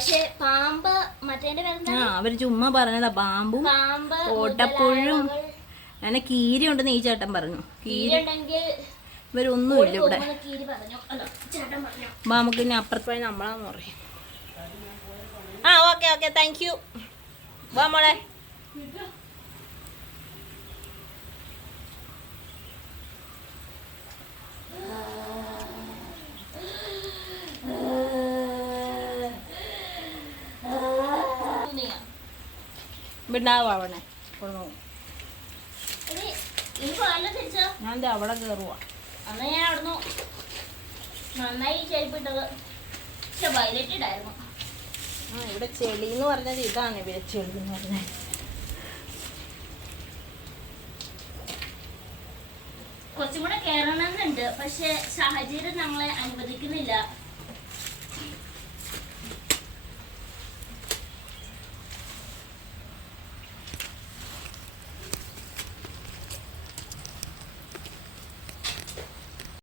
പക്ഷെ പാമ്പ് മറ്റേന്റെ അവര് ചുമ്മാ പറഞ്ഞതാ. പാമ്പും ഓട്ടപ്പുഴും അങ്ങനെ കീരി ഉണ്ടെന്ന് ഈ ചേട്ടൻ പറഞ്ഞു. കീരി ഇവരൊന്നുമില്ല ഇവിടെ. നമുക്ക് ഇനി അപ്പുറത്ത് പോയി നമ്മളാന്ന് പറയും. Okay okay, thank you. വാ മോളെ. വിടാവണേ ഞാൻ അവിടെ കയറുവാ. അന്ന് ഞാൻ അവിടുന്ന് നന്നായി ചെരുപ്പിട്ടത്. പക്ഷെ വയലറ്റഡ് ആയിരുന്നു. ഇവിടെ ചെളി എന്ന് പറഞ്ഞത് ഇതാണ്. ഇവിടെ ചെളി എന്ന് പറഞ്ഞത് കുറച്ചും കൂടെ കയറണമെന്നുണ്ട്. പക്ഷെ സാഹചര്യം നമ്മളെ അനുവദിക്കുന്നില്ല.